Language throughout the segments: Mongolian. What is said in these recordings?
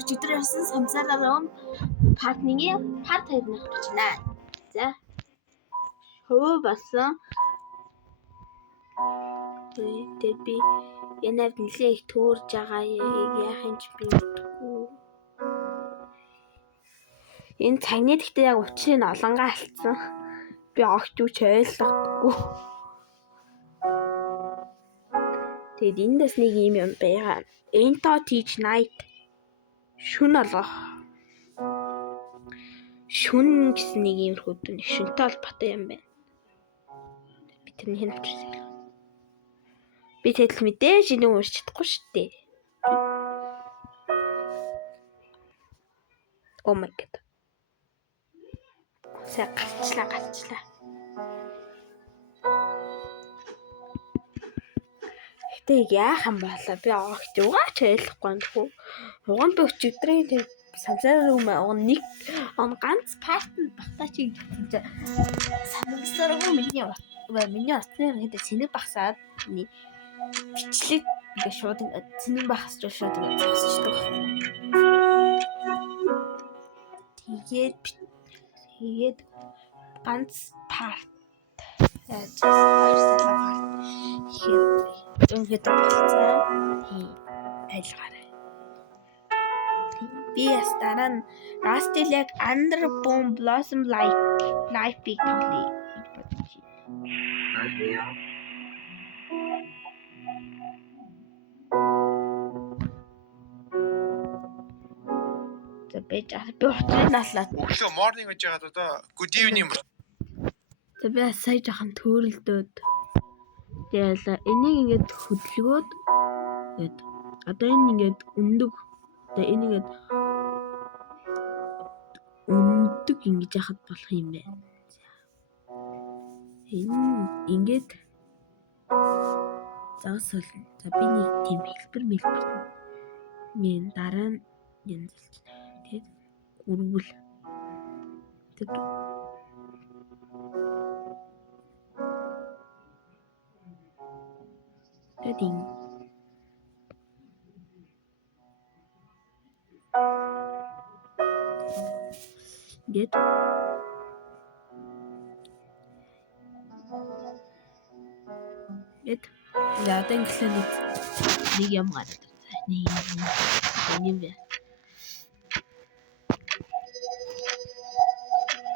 Өчигдөр ясан самсаараа part 1-ийн part 2-ыг гарч байна. За. Хөө басан. Тэгээд би янаар нэлээ их төөрж байгаа яах юм чи би мэдгүй. Энэ цагны гэхдээ яг учрыг нь олонгаа алдсан. Би огт юу ч ойлгохгүй. Тэгээд эндээс нэг юм байгаа. Ento teach night. Шүн алгах. Шүн гэсэн нэг юм хөдөө нэг шүнтэй холбоотой юм байна. Би тэрний хэн авчирсан юм. Би тэгэл мэдээж энийг уншиж чадахгүй шүү дээ. Oh my god. Сая гарчлаа. Гэтэ яах юм болоо би огт угаач ойлгохгүй юм дгүй. Угаан би өчигдрийн тэр самсаар руу нэг ганц партнд багтаа чи гэж самсаар руу миний утасны хэд сэнэг багсаад бичлэг ингээ шууд сэнэг багсч шууд зогсчихдог. Тэгээд ганц парт ингээд болцоо айлгаарай. Би яс дараа нь Rusty Leg Under Boom Blossom Life Big Tolly. За бэж би утрыг наслаад. Өглөө morning гэж яагаад одоо good evening. За би сая жоохон төөрөлдөөд. Тэгэл энийг ингээд хөдөлгөөд гээд одоо энэ ингээд өндөг. Одоо энэ ингээд өндөг ингэж яхад болох юм байна. Энэ ингээд загсал. За би нэг тийм хэлбэр мен дараа нь янзлж. Тэгээд үргэл. Тэгээд Эдин Get за тэнглээ нэг юм гараад нэг юм бэ.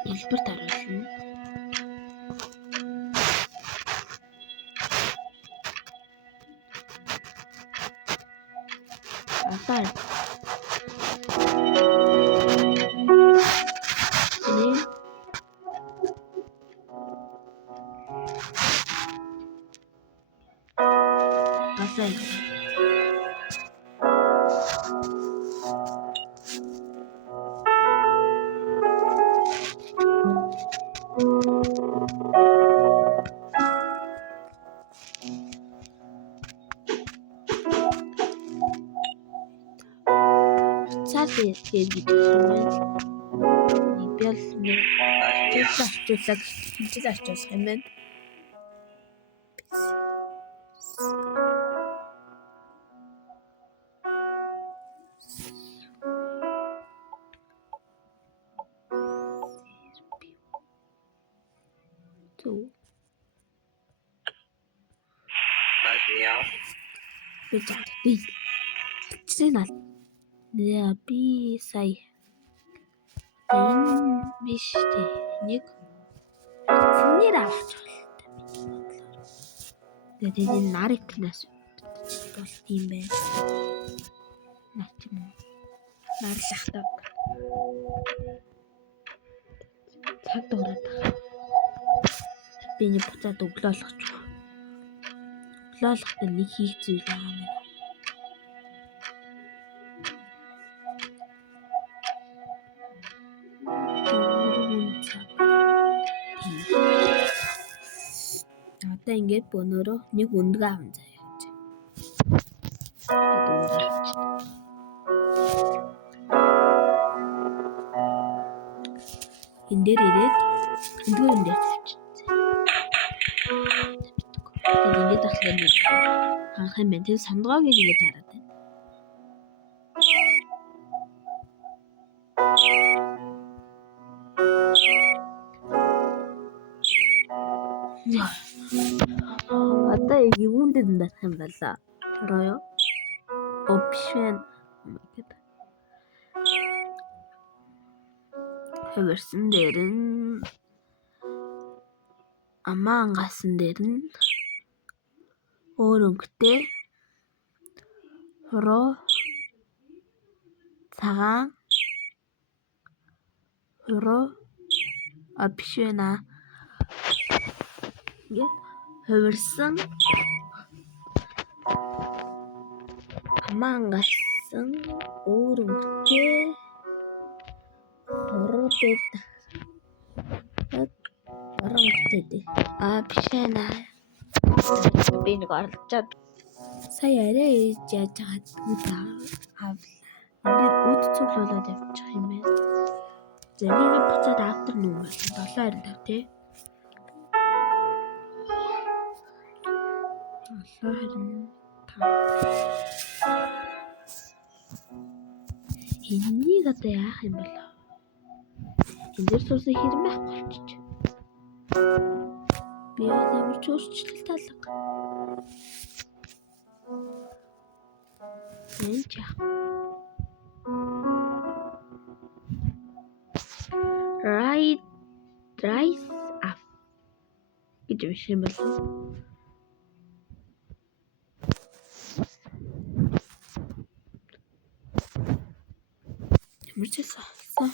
Хэлбэр таруулна. Асаа. Тэгээд гэж хэлмээр би л арчуулах юм байна. Би сая энэ биш дээ нэг цэнээр авч байна. Тэгээд энэ нарийнаас болт юм байна. Нарлахтаа цаг дуурайд би нэг буцаад өглөө олгоч. Өглөө олгохдоо нэг хийх зүйл байгаа юм. Одоо ингээд бөнөөрөө нэг өндөг аван заяа гэж. Энэ дээр ирээд өндөг энэ дээр тавьчихсан. Тэгээд ингээд ахлаа нэг ханх юм байна. Тэгээд сондгоог ингээд хараад байна. Одоо юунд дандах юм байна? Ороо. Option. Хөвөрсөн дээр нь амаа ангасан дээр нь өөр өнгөтэй хуруу цагаан хуруу биш байна. Ингээд хөвөрсөн амаа ангасан өөр өнгөтэй хуруу дээр өнгөтэй биш байна. Би нэг орлоо. Сая арай яаж яагаад авлаа. Ингээд үд цуглуулад явчих юм байна. Зэрэг буцаад автер нүм байна. 7.25 тий. 7.25. Энийг одоо яах юм бол? Энд дээр суусан хэрэм байхгүй болчих. Би ямар ч өөрчлөлт талга. Энч яах? Rise up. Гэж биш юм бол. Ямар ч байсан.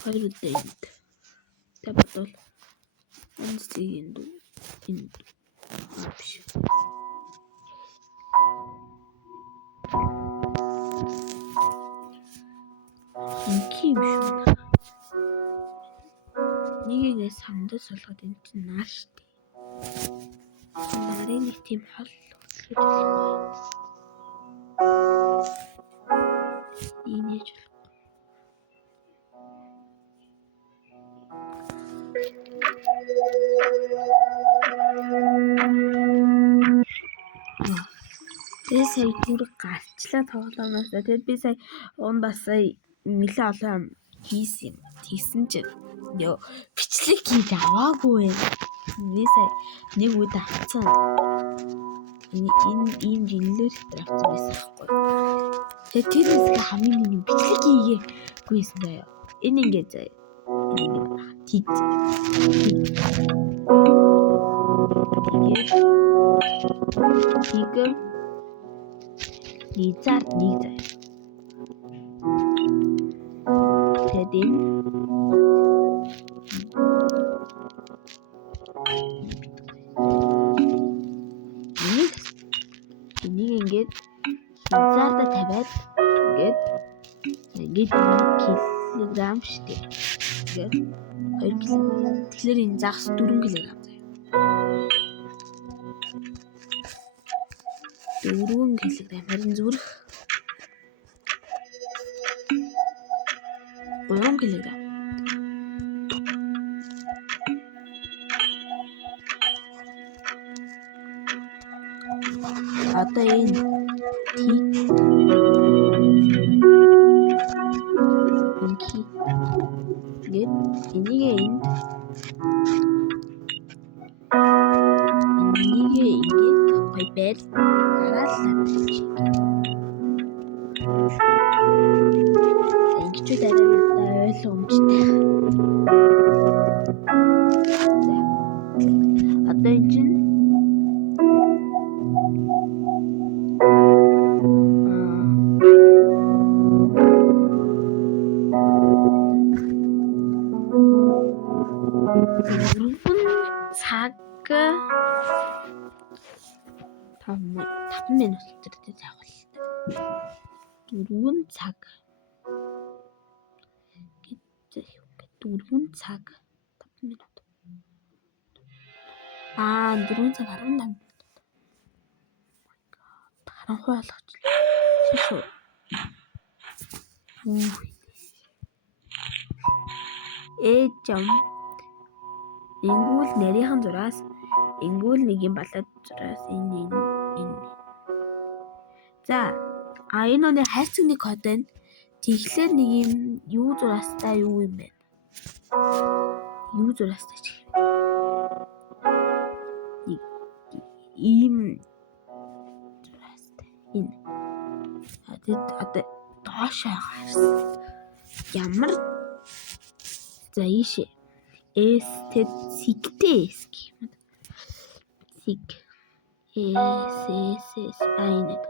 Хоёр үдээ энд. Тэ бодвол онцгийн энд биш. Инким шүү. Нэгээс хамдаа солгоод энэ чинь наар штэ. Нарын нэг тийм хол инээж би сая бүр гарчлаа тоглоомоос. Тэгээд би сая бас сая нэлээ олон хийсэн юм. Тийсэн чинь ёо бичлэг хийж аваагүй. Би сая нэг үед авцсан. Энэ ийм жинлэр дотор авцсан байсан байхгүй. Тэгээд тэр үсгээ хамгийн нэг бичлэг хийгээгүйсэн заяа. Энэ ингээд заяа. Энэ тиг. Тиг. Низар нэг заяа. Тэгээд энийг ингээд хязгаарда тавиад ингээд килограмм штэ. Тэгээд 2 кг. Тэгэхээр энэ загас 4 кг заяа. 4 кг харин зүрх 3 кг. Одоо энэ ингээд энийг энд гой байр дараалал ингэж дараалал ойлгомжтой. Одоо энэ чинь цаг 5 минут дээр заавал 4 цаг гэж 4 цаг 5 минут 4 цаг 15 минут харанхуй болгочлаа. Жам ингүүл нарийнхан зураас ингүүл нэг юм балаад зураас энэ за энэ оны хайрцагны код байна. Тэгэхээр нэг юм юу зураастай юу юм бэ? Юу зураастай ч ийм энэ одоо доошоо гарсан. Ямар за ийшээ эстетиктэй гэх юм. Сиг эс айнаг.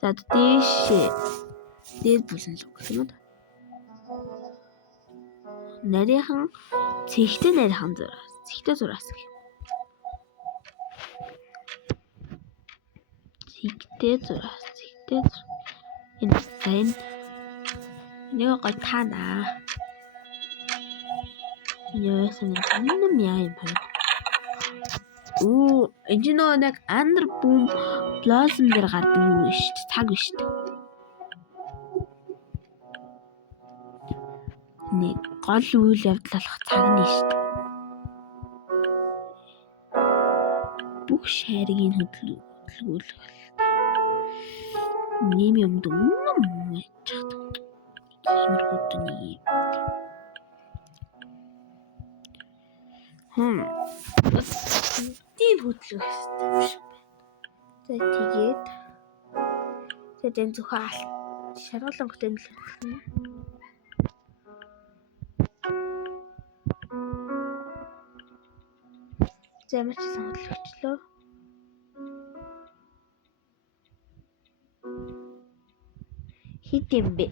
За дээшээ дээр бүлэн л гэх юм. Нарийнхан цэгтэй нарийнхан зураас. Цэгтэй зураас гэх юм. Цэгтэй зураас. Энэ сайн. Нэг гой таана. Яасан юм яа юм бэ? Энэ нэг андер бум блосом дээр гардаг юм шүү дээ. Цаг биш үү? Нэг гол үйл явдал болох цаг нь шүү дээ. Бүх шаргийн хөдөлгөөлөх. Нэм юм дүн гэж иймэрхүү дүний. Тийм хөдөлгөх хэрэгтэй. За тэгээд энэ зөвхөн шаргалан хөтөлбөр болно. За ямар ч хөдөлгөчлөө. Хит юм бэ?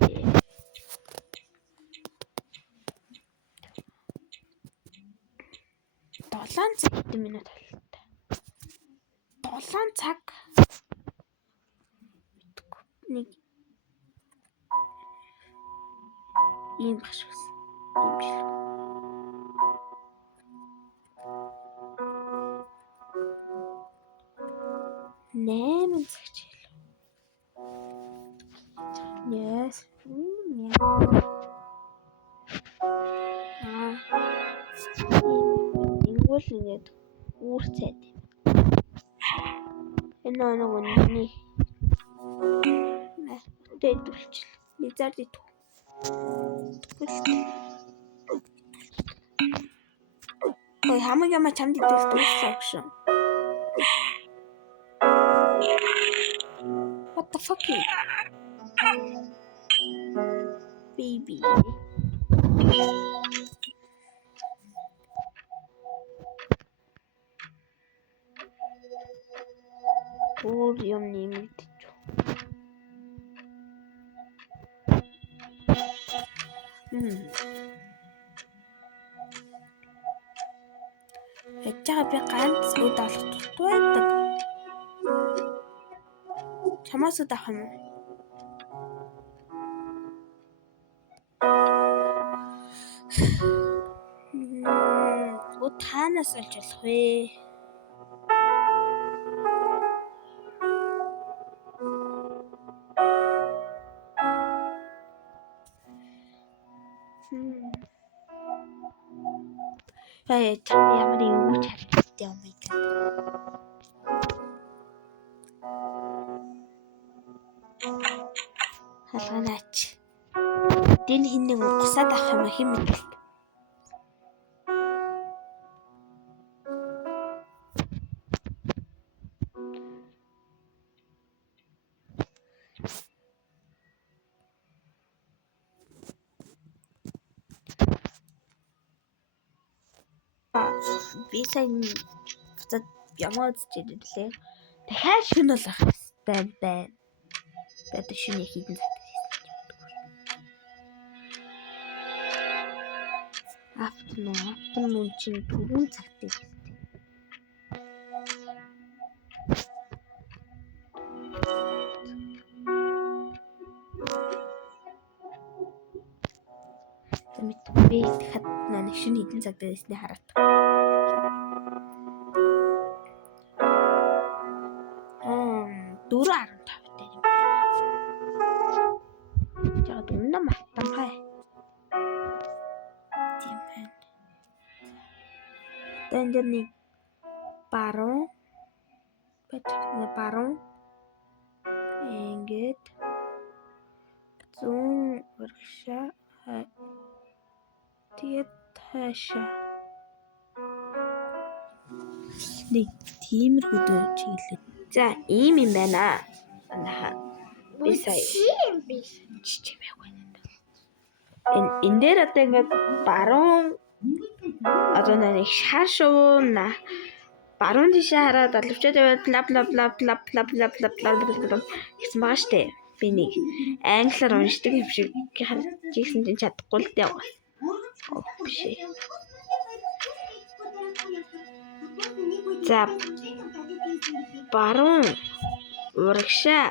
7 цаг минут болтой. 7 цаг. Нэг ийм багш гэсэн. Ийм жил. Нэмэн цаг жил. Yes. Ингүүл ингээд үүрцээд. Энэ нэг үнэний дэдвэлчил. Низар дит. Ой хамаагаа чамд идэх дуусах шүү. What the fuck? Baby. Юм нэмээд ч. Яцгаа би ганц үд олох туттай байдаг. Чамаас удах юм. Утанаас олж болох вэ? Ямар юу ч хэрэгтэй юм бэ? Халганаач. Дэн хинэн гусаад авах юм хэм мэд. Би сайн гацад ямаа үзчихээд лээ. Дахиад шин болох хэвээр байна. Тэгээд шинэ хідэн цаг afternoon чинь 4 цагтай хэвээр. Би дахиад нэг шинэ хідэн цаг байсныг хараад. Тэндний баруун ингээд зүүн урагшаа тэгээд хаашаа нэг тиймэрхүү дөө чиглээ. За ийм юм байна. Манайха би сая чимээг байна. Энэ дээр одоо ингээд баруун одоо нэг шар шувна баруун тишээ хараад алавчаад яваад бла бла бла бла бла бла бла бла гэсэн байгаа штэ. Би нэг англиар уншдаг юм шиг харчихсан чинь чадахгүй л дээ. Биш. За баруун урагшаа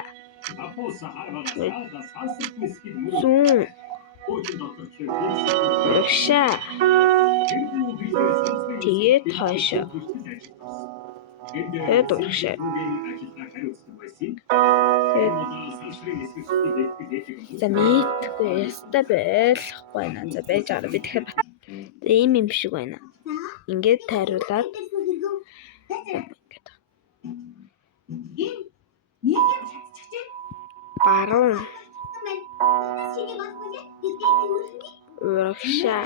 зүүн урагшаа тэгээд хойшоо тэгээд урагшаа за мэдгүй яста байлахгүй байна. За байж байгаа би тэгэхээр ийм юм шиг байна. Ингээд тайруулаад баруун урагшаа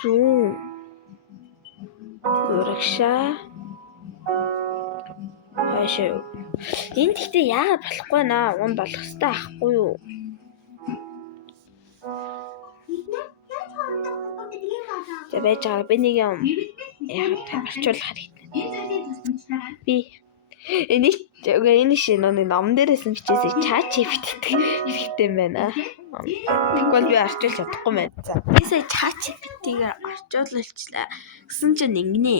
зүүн урагшаа хойшоо. Энд гэхдээ яагаад болохгүй наа? Уун болох хэрэгтэй ахгүй юу? За байж байгаа би нэг юм яагаад орчуулах хэрэгтэй. Би энэ шин нэг ном дээрээс нь бичээсэй чат GPT хэрэгтэй юм байна. Тэгвэл би орчуулж чадахгүй байна. За би сая чат GPT-гээр орчуулчихлаа. Гэсэн чинь ингэнэ.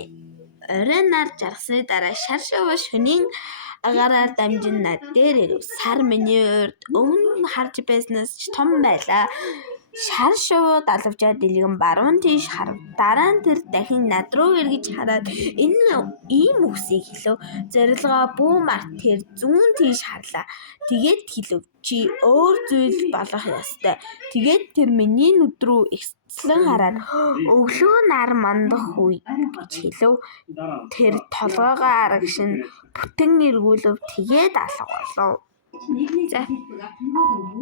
Оройнаар жаргасны дараа шар шувуу шөнийн агаараар дамжин над дээр ирв. Сар миний урд өмнө харж байснаас ч том байлаа. Шар шувуу далавчаа дэлгэн баруун тийш харав. Дараа нь тэр дахин над руу эргэж хараад энэ ийм үгсийг хэлв. Зорилгоо бүүмар тэр зүүн тийш харлаа. Тэгээд хэлв. Чи өөр зүйл болох ёстой. Тэгээд тэр миний нүд рүү эсцлэн хараад өглөө нар мандах үе гэж хэлв. Тэр толгоогоо арагшин бүтэн эргүүлв. Тэгээд алга болов. За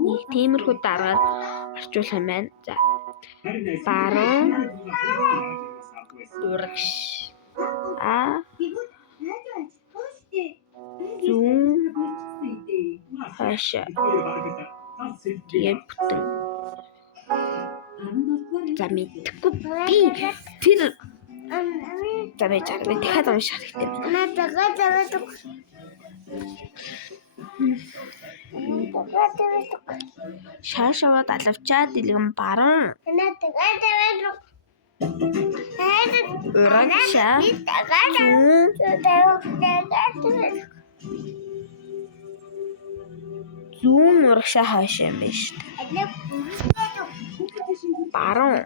нэг тиймэрхүү дараагаар орчуулах юм байна. За баруун урагш зүүн хойшоо тэгээд бүтэн. За мэдхгүй би тэр за байж байгаа би дахиад унших хэрэгтэй байна. Шар шаваад алавчаа дэлгэн баруун урагшаа зүүн урагшаа хойшоо юм байна шүү дээ. Баруун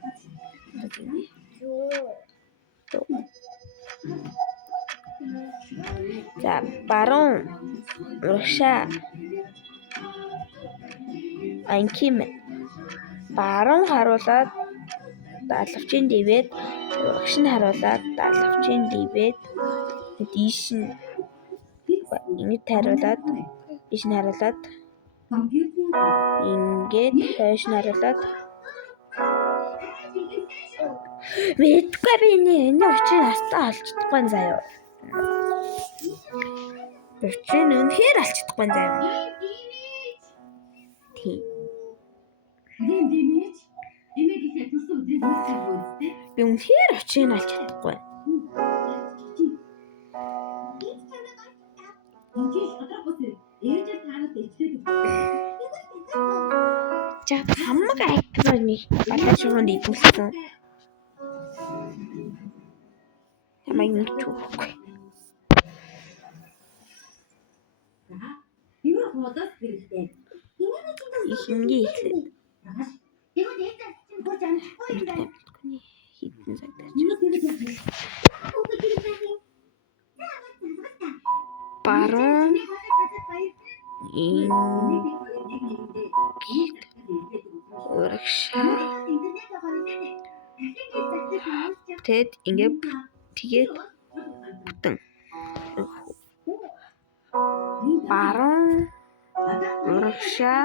за баруун урагшаа анким баруун харуулаад даалгавчийн дэвэд урагш нь харуулаад даалгавчийн дэвэд дийш нь ингэж харуулаад биш нь харуулаад ингээд хойш нь харуулаад мэдгүй би энэ очиж хастаа олчихдаггүй заяа. Өчигдөр үнэхээр алчдаггүй заяа. Тий. Би үнэхээр очиж олж чадахгүй. За хамаг айтгаа нэг балаа шуганд идүүлсэн. Ямаг нэг чуухгүй. Ихэнгийн ихлээ. Хитэн сагдаж. Баруун урагшаа тэгэд ингээд тэгээд бүтэн баруун урагшаа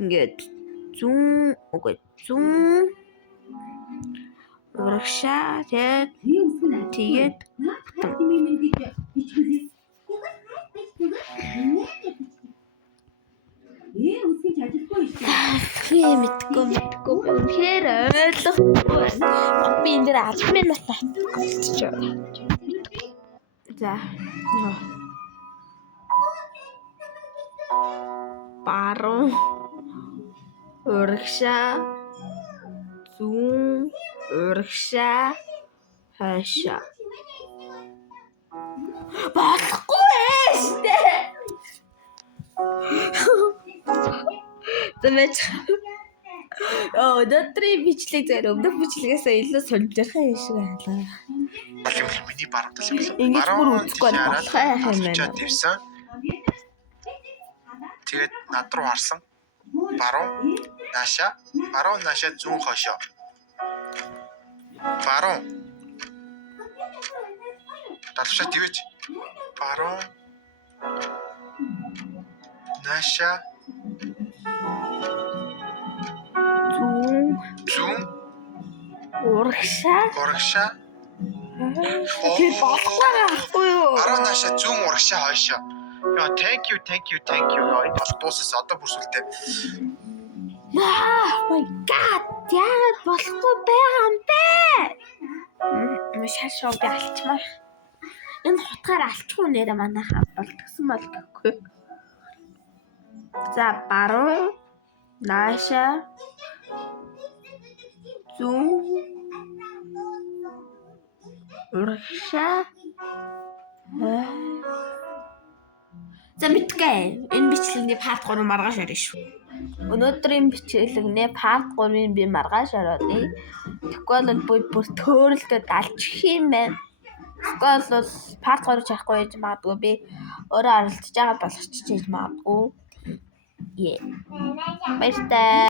ингээд зүүн урагшаа тэгээд мэдгүй үнэхээр ойлгохгүй. Би энэ дээр 10 минут татчихв. За. Баруун урагшаа зүүн урагшаа хойшоо. Болохгүй штэ. Тэмэж. Өдрийн бичлэг зэрэг өмнөх бичлэгээс илүү сонирхолтой юм шиг байлаа. Миний баруун талаа гэсэн. Ингэж бүр үзэхгүй болохоо юм байна. Тэгээд над руу харсан. Баруун наашаа зүүн хойшоо. Баруун. Талшаа твэж. Баруун. Наашаа зүүн урагшаа. Тэр болохгүй юу? Баруун наашаа зүүн урагшаа хойшоо. Яа, thank you. Яа, дуусаас одоо бүрсүүлтэй. My god, яагаад болохгүй байгаа юм бэ? Шашаа би алчмаар. Энэ хотгаар алчгүй нэрэ манайхаа болтгсон бол гэхгүй. За, баруун наашаа зүүн урагшаа. За мэдгүй. Энэ бичлэгний part 3 маргааш орно шүү. Өнөөдрийн бичлэгний part 3-ыг би маргааш орооны. Тэгвэл бол бүр төөрөлтөд алчих юм байна. Тэгвэл бол part 3 чахгүй яж магадгүй би өөрөө оролцож байгаа болгочих чийж магадгүй. Баяртай.